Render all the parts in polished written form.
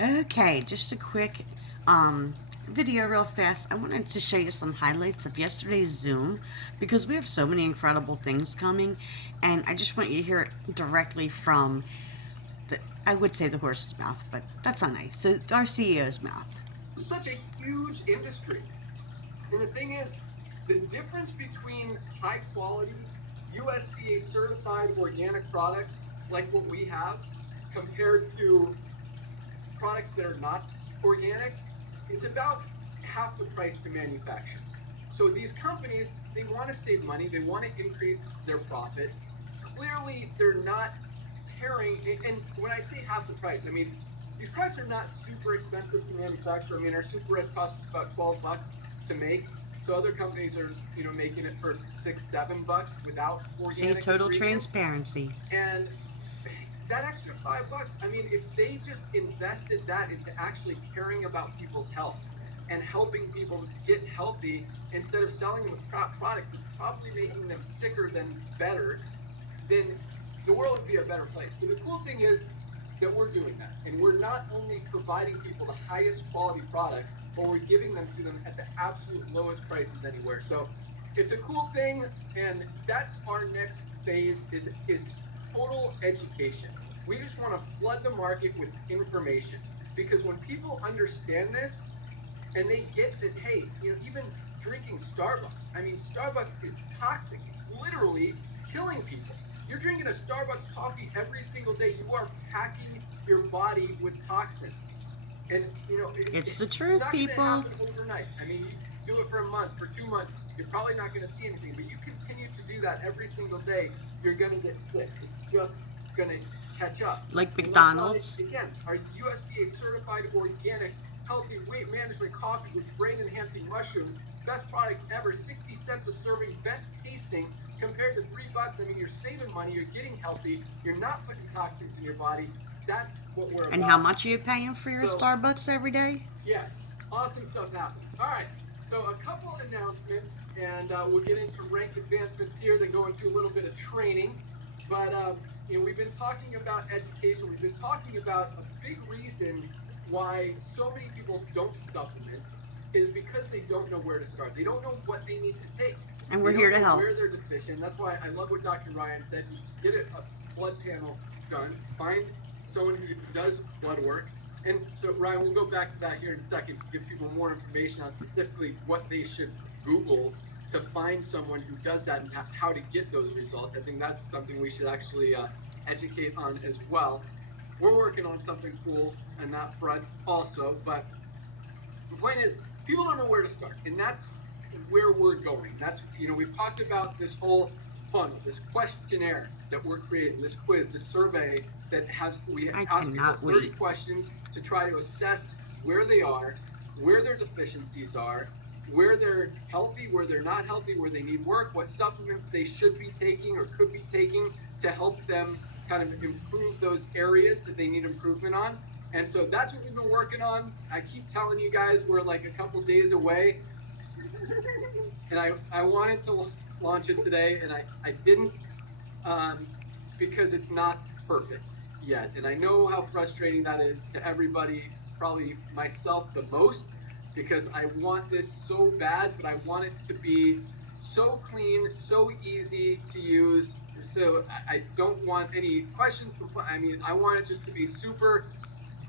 Okay, just a quick um, video real fast. I wanted to show you some highlights of yesterday's Zoom because we have so many incredible things coming, and I just want you to hear it directly from the, I would say the horse's mouth, but that's not nice. So our CEO's mouth. Such a huge industry. And the thing is, the difference between high quality USDA certified organic products like what we have compared to products that are not organic, it's about half the price to manufacture. So these companies, they want to save money, they want to increase their profit. Clearly, they're not caring. And when I say half the price, I mean, these products are not super expensive to manufacture. I mean, our Super Reds cost about $12 to make. So other companies are, making it for $6, $7 without See, organic total ingredients. transparency. And that extra $5, I mean, if they just invested that into actually caring about people's health and helping people get healthy instead of selling them a product that's probably making them sicker than better, then the world would be a better place. But the cool thing is that we're doing that. And we're not only providing people the highest quality products, but we're giving them to them at the absolute lowest prices anywhere. So it's a cool thing, and that's our next phase is total education. We just want to flood the market with information because when people understand this and they get that, hey, even drinking Starbucks, I mean, Starbucks is toxic. It's literally killing people. You're drinking a Starbucks coffee every single day. You are packing your body with toxins. And, It's the it's truth, not going to people. happen overnight. I mean, you do it for a month, for 2 months, you're probably not going to see anything. But you continue to do that every single day, you're going to get sick. It's just going to catch up. Like And that's why, McDonald's. again, our USDA certified organic healthy weight management coffee with brain enhancing mushrooms, best product ever, 60 cents a serving, best tasting compared to $3. I mean, you're saving money, you're getting healthy, you're not putting toxins in your body. That's what we're And how about. much are you paying for your So, Starbucks every day? yes, awesome stuff happening. All right, so a couple announcements, and we'll get into rank advancements here, then go into a little bit of training. But we've been talking about education. We've been talking about a big reason why so many people don't supplement is because they don't know where to start. They don't know what they need to take. And They we're here don't to know help. where they're deficient. That's why I love what Dr. Ryan said. You get a blood panel done. Find someone who does blood work. And so, Ryan, we'll go back to that here in a second to give people more information on specifically what they should Google to find someone who does that and how to get those results. I think that's something we should actually educate on as well. We're working on something cool on that front also, but the point is people don't know where to start, and that's where we're going. That's, we've talked about this whole funnel, this questionnaire that we're creating, this quiz, this survey that we I ask people cannot 30 wait. questions to try to assess where they are, where their deficiencies are, where they're healthy, where they're not healthy, where they need work, what supplements they should be taking or could be taking to help them kind of improve those areas that they need improvement on. And so that's what we've been working on. I keep telling you guys we're like a couple days away. And I wanted to launch it today, and I didn't because it's not perfect yet. And I know how frustrating that is to everybody, probably myself the most, because I want this so bad, but I want it to be so clean, so easy to use. So I don't want any questions. I mean, I want it just to be super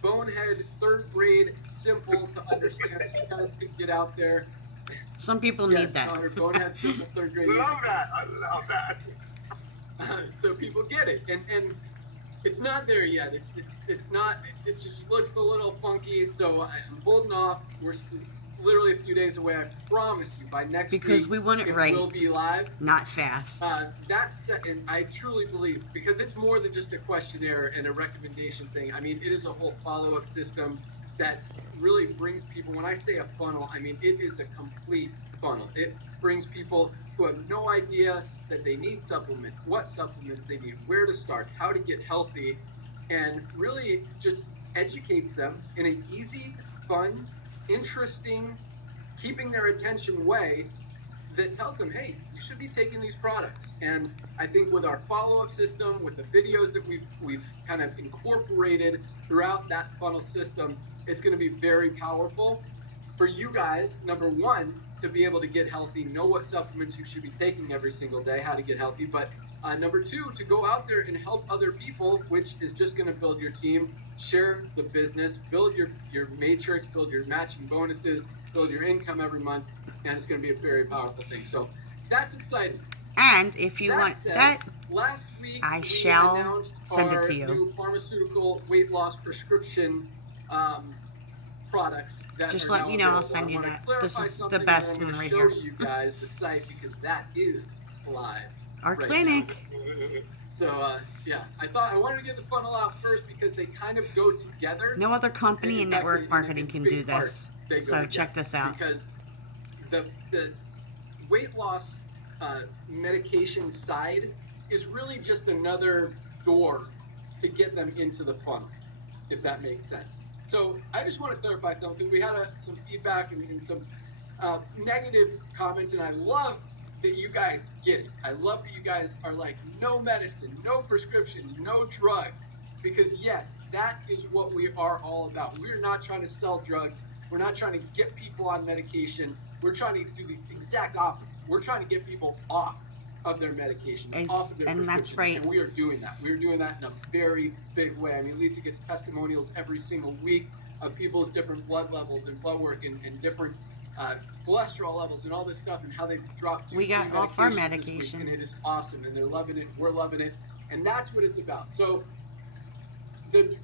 bonehead, third grade, simple to understand, so you guys can get out there. Some people need Yes, that. Connor, bonehead, simple, third grade. Love that. I love that. So people get it, and it's not there yet. It's not. It just looks a little funky. So I'm holding off. We're literally a few days away. I promise you, by next Because week, we want it right, will be live. not fast. That's, and I truly believe, because it's more than just a questionnaire and a recommendation thing. I mean, it is a whole follow-up system that really brings people. When I say a funnel, I mean it is a complete funnel. It brings people who have no idea that they need supplements, what supplements they need, where to start, how to get healthy, and really just educates them in an easy, fun, interesting, keeping their attention way that tells them, hey, you should be taking these products. And I think with our follow-up system, with the videos that we've kind of incorporated, throughout that funnel system, it's going to be very powerful for you guys. Number one, to be able to get healthy, know what supplements you should be taking every single day, how to get healthy. But number two, to go out there and help other people, which is just going to build your team, share the business, build your matrix, build your matching bonuses, build your income every month, and it's going to be a very powerful thing. So that's exciting. And if you That want said, that, last week I we shall announced send it our to you. new pharmaceutical weight loss prescription products that Just are let now me know, I'll available. send I you wanna that. clarify This is the something, best and I'm one gonna right show here. you guys the site because that is live. Our right clinic. So yeah, I wanted to get the funnel out first because they kind of go together. No other company in fact, network marketing can do big part, this. they go So together check this out. because the weight loss medication side is really just another door to get them into the funnel, if that makes sense. So I just want to clarify something. We had some feedback and some negative comments, and I love that you guys get it. I love that you guys are like, no medicine, no prescriptions, no drugs, because yes, that is what we are all about. We're not trying to sell drugs. We're not trying to get people on medication. We're trying to do the exact opposite. We're trying to get people off of their medication, off of their And that's prescriptions. right. And we are doing that. We're doing that in a very big way. I mean, Lisa gets testimonials every single week of people's different blood levels and blood work and different cholesterol levels and all this stuff and how they've dropped. We got off our this week, medication. and it is awesome, and they're loving it. We're loving it, and that's what it's about. So the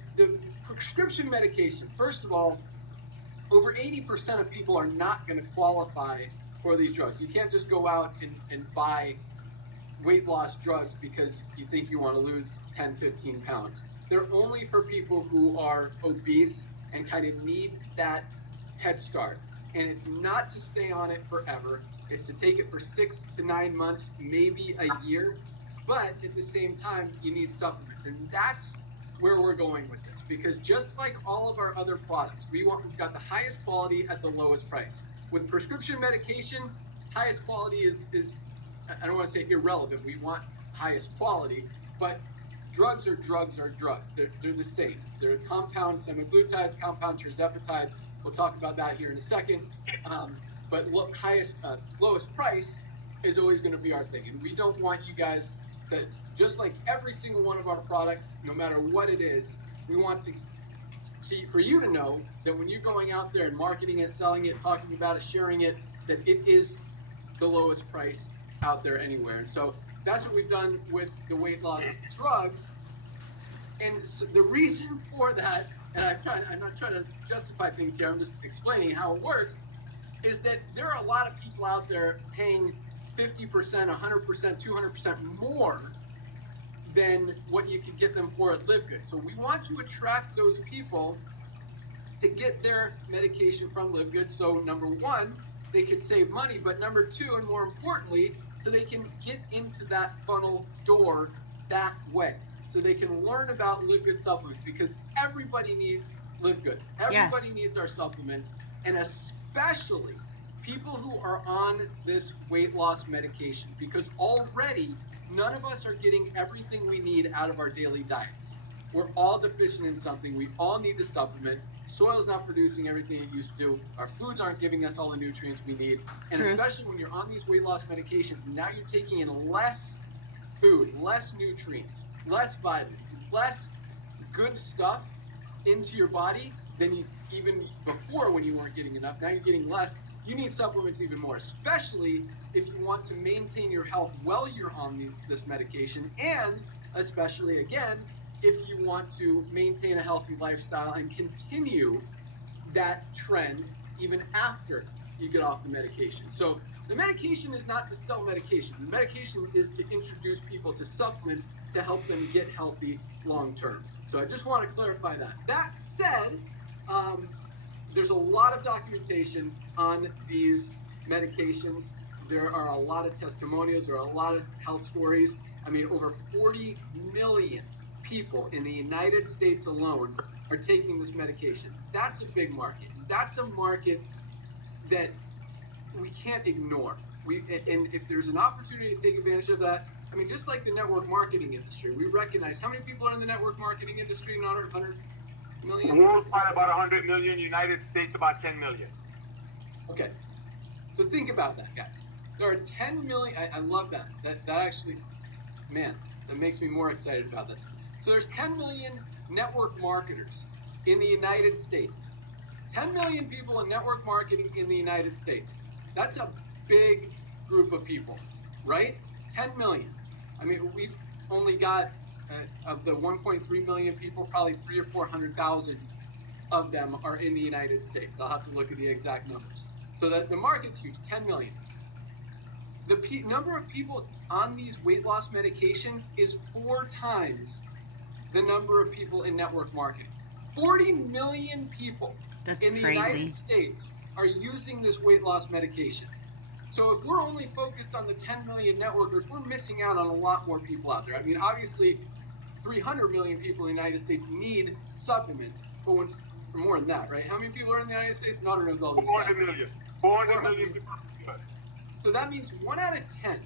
prescription medication, first of all, over 80% of people are not going to qualify for these drugs. You can't just go out and buy weight loss drugs because you think you want to lose 10, 15 pounds. They're only for people who are obese and kind of need that head start. And it's not to stay on it forever. It's to take it for 6 to 9 months, maybe a year. But at the same time, you need supplements. And that's where we're going with this. Because just like all of our other products, we've got the highest quality at the lowest price. With prescription medication, highest quality is I don't want to say irrelevant. We want highest quality, but drugs are drugs. They're the same. They're compound semaglutides, compound tirzepatides. We'll talk about that here in a second. But lowest price is always going to be our thing. And we don't want you guys to, just like every single one of our products, no matter what it is, we want for you to know that when you're going out there and marketing it, selling it, talking about it, sharing it, that it is the lowest price out there anywhere. And so that's what we've done with the weight loss drugs. And so the reason for that, and I'm not trying to justify things here, I'm just explaining how it works, is that there are a lot of people out there paying 50%, 100%, 200% more than what you could get them for at Live Good. So we want to attract those people to get their medication from Live Good. So number one, they can save money, but number two, and more importantly, so they can get into that funnel door that way. So they can learn about Live Good supplements, because everybody needs Live Good. Everybody needs our supplements, and especially people who are on this weight loss medication, because already none of us are getting everything we need out of our daily diets. We're all deficient in something. We all need to supplement. Soil's not producing everything it used to. Our foods aren't giving us all the nutrients we need. And especially when you're on these weight loss medications, now you're taking in less food, less nutrients, less vitamins, less good stuff into your body than you even before when you weren't getting enough. Now you're getting less. You need supplements even more, especially if you want to maintain your health while you're on this medication, and especially, again, if you want to maintain a healthy lifestyle and continue that trend even after you get off the medication. So the medication is not to sell medication. The medication is to introduce people to supplements to help them get healthy long term. So I just want to clarify that. That said, there's a lot of documentation on these medications. There are a lot of testimonials. There are a lot of health stories. I mean, over 40 million people in the United States alone are taking this medication. That's a big market. That's a market that we can't ignore. And if there's an opportunity to take advantage of that, I mean, just like the network marketing industry, we recognize how many people are in the network marketing industry, Hunter? million? Worldwide about 100 million. United States about 10 million. Okay. So think about that, guys. There are 10 million. I love that. That actually, man, that makes me more excited about this. So there's 10 million network marketers in the United States. 10 million people in network marketing in the United States. That's a big group of people, right? 10 million. I mean, we've only got, of the 1.3 million people, probably 300,000 or 400,000 of them are in the United States. I'll have to look at the exact numbers. So that the market's huge, 10 million. The number of people on these weight loss medications is 4 times the number of people in network marketing. 40 million people That's in the crazy. United States are using this weight loss medication. So if we're only focused on the 10 million networkers, we're missing out on a lot more people out there. I mean, obviously, 300 million people in the United States need supplements, but when, more than that, right? How many people are in the United States? Nader knows all this 400 stuff. million. 400 million people. So that means 1 out of 10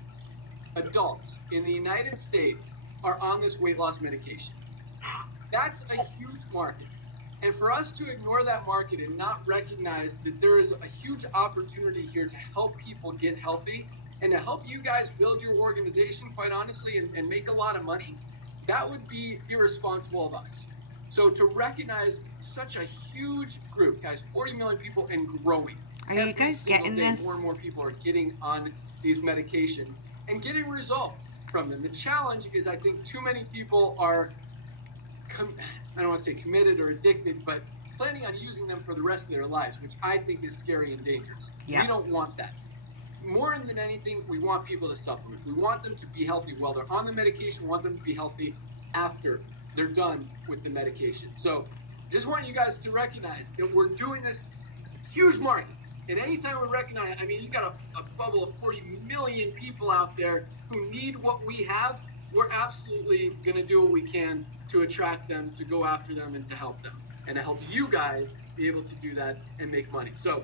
adults in the United States are on this weight loss medication. That's a huge market. And for us to ignore that market and not recognize that there is a huge opportunity here to help people get healthy and to help you guys build your organization, quite honestly, and make a lot of money, that would be irresponsible of us. So to recognize such a huge group, guys, 40 million people and growing. Are you guys getting this? More and more people are getting on these medications and getting results from them. The challenge is I think too many people are, I don't want to say committed or addicted, but planning on using them for the rest of their lives, which I think is scary and dangerous. Yeah. We don't want that. More than anything, we want people to supplement. We want them to be healthy while they're on the medication. We want them to be healthy after they're done with the medication. So just want you guys to recognize that we're doing this huge markets. And anytime we recognize, I mean, you got a bubble of 40 million people out there who need what we have. We're absolutely going to do what we can to attract them, to go after them, and to help them, and to help you guys be able to do that and make money. So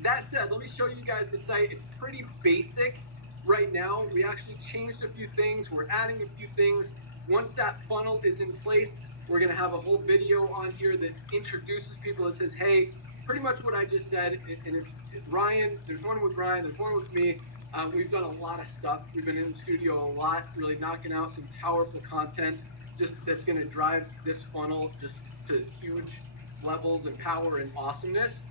that said, let me show you guys the site. It's pretty basic right now. We actually changed a few things. We're adding a few things. Once that funnel is in place, we're going to have a whole video on here that introduces people that says, hey, pretty much what I just said. And it's Ryan. There's one with Ryan. There's one with me. We've done a lot of stuff. We've been in the studio a lot, really knocking out some powerful content just that's going to drive this funnel just to huge levels and power and awesomeness.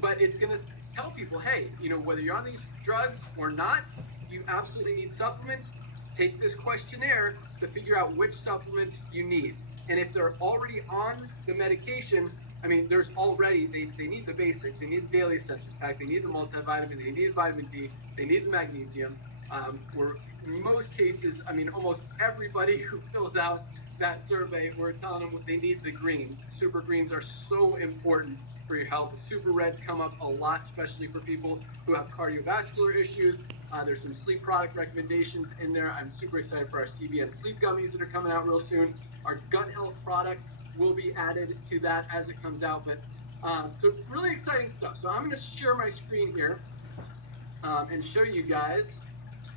But it's going to tell people, hey, you know, whether you're on these drugs or not, you absolutely need supplements. Take this questionnaire to figure out which supplements you need. And if they're already on the medication, I mean, there's already, they need the basics. They need the daily essentials pack. They need the multivitamin. They need vitamin D. They need the magnesium. In most cases, I mean, almost everybody who fills out that survey, we're telling them they need the greens. Super greens are so important for your health. The super reds come up a lot, especially for people who have cardiovascular issues. There's some sleep product recommendations in there. I'm super excited for our CBN sleep gummies that are coming out real soon. Our gut health product will be added to that as it comes out. But so really exciting stuff. So I'm going to share my screen here and show you guys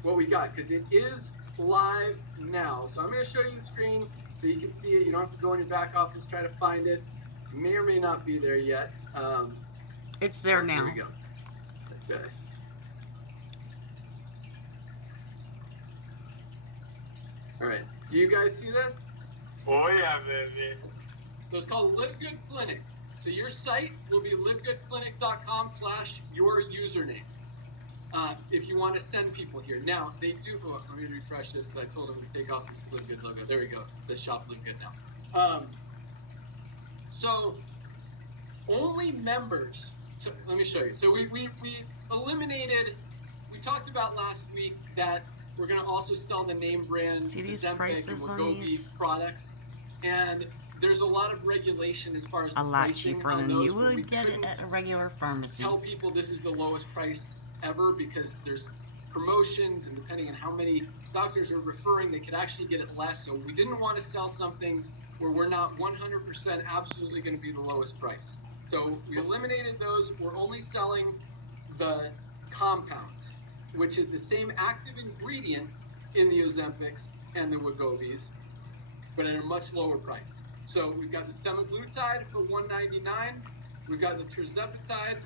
what we got, because it is live now. So I'm going to show you the screen so you can see it. You don't have to go in your back office, try to find it. It may or may not be there yet. It's there now. Here we go. Okay. All right. Do you guys see this? Oh yeah, baby. So it's called Live Good Clinic. So your site will be livegoodclinic.com/your username. If you want to send people here. Now, they do, let me refresh this because I told them to take off this Live Good logo. There we go. It says Shop Live Good now. So only members, so let me show you. So we eliminated, we talked about last week that we're going to also sell the name brand See these Ozempic prices and on Wegovy these? products. And there's a lot of regulation as far as A lot pricing cheaper on than those, you but we would get couldn't at a regular pharmacy. tell people this is the lowest price ever because there's promotions, and depending on how many doctors are referring, they could actually get it less. So we didn't want to sell something where we're not 100% absolutely going to be the lowest price. So we eliminated those. We're only selling the compounds, which is the same active ingredient in the Ozempics and the Wegovys, but at a much lower price. So we've got the semaglutide for $199. We've got the tirzepatide.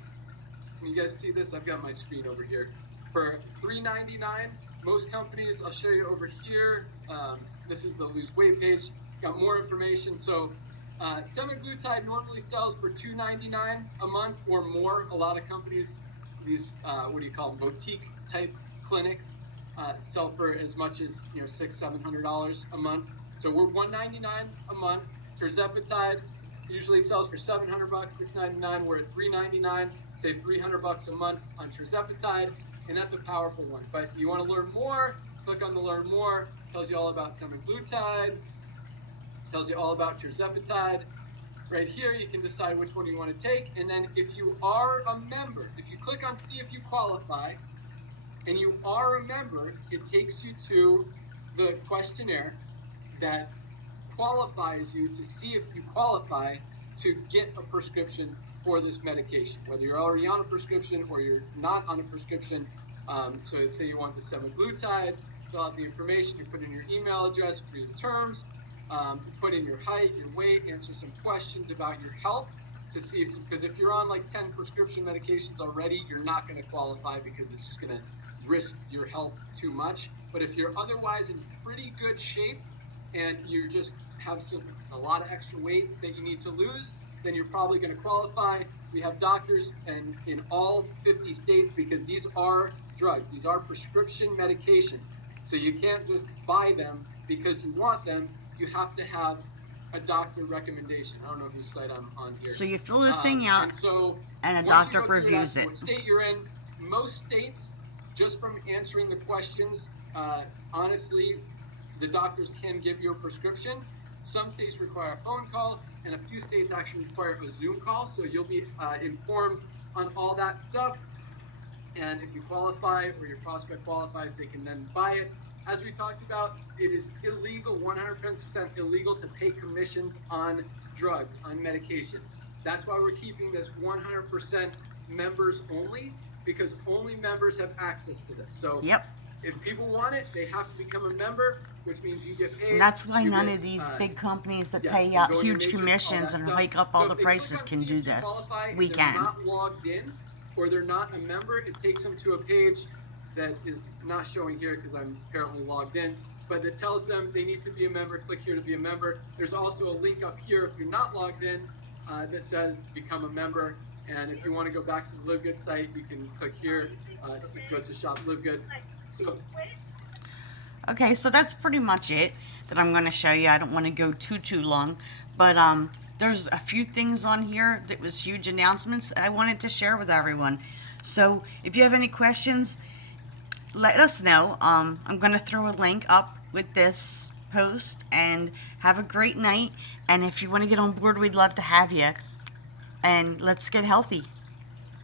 Can you guys see this? I've got my screen over here for $399. Most companies, I'll show you over here. This is the lose weight page. Got more information. So semaglutide normally sells for $299 a month or more. A lot of companies, these what do you call them, boutique type clinics, sell for as much as $600-700 a month. So we're $199 a month. Tirzepatide usually sells for $700, $699. We're at $399. Save $300 a month on tirzepatide, and that's a powerful one. But you want to learn more? Click on the Learn More. Tells you all about semaglutide. Tells you all about tirzepatide. Right here, you can decide which one you want to take. And then if you are a member, if you click on See If You Qualify, and you are a member, it takes you to the questionnaire that qualifies you to see if you qualify to get a prescription for this medication, whether you're already on a prescription or you're not on a prescription. So say you want the semaglutide, fill out the information, you put in your email address, read the terms, put in your height, your weight, answer some questions about your health to see if, because if you're on like 10 prescription medications already, you're not going to qualify because it's just going to risk your health too much. But if you're otherwise in pretty good shape and you just have a lot of extra weight that you need to lose, then you're probably going to qualify. We have doctors in all 50 states because these are drugs. These are prescription medications. So you can't just buy them because you want them. You have to have a doctor recommendation. I don't know whose site I'm on here. So you fill the thing out, and so and a once doctor you go through reviews that, it. What state you're in, most states, just from answering the questions, honestly, the doctors can give you a prescription. Some states require a phone call, and a few states actually require a Zoom call, so you'll be informed on all that stuff. And if you qualify or your prospect qualifies, they can then buy it. As we talked about, it is illegal, 100% illegal to pay commissions on drugs, on medications. That's why we're keeping this 100% members only, because only members have access to this. So Yep. if people want it, they have to become a member, which means you get paid. And that's why You none get, of these big companies that yeah, pay you out go in your huge matrix, all commissions that and stuff. hike up all So the if they prices click on can see do if you this. qualify and We they're can. not logged in, or they're not a member, it takes them to a page that is not showing here because I'm apparently logged in, but that tells them they need to be a member. Click here to be a member. There's also a link up here if you're not logged in that says become a member. And if you want to go back to the Live Good site, you can click here. It goes to Shop Live Good. So Okay, so that's pretty much it that I'm going to show you. I don't want to go too long, but there's a few things on here that was huge announcements that I wanted to share with everyone. So if you have any questions, let us know. I'm going to throw a link up with this post, and have a great night. And if you want to get on board, we'd love to have you. And let's get healthy.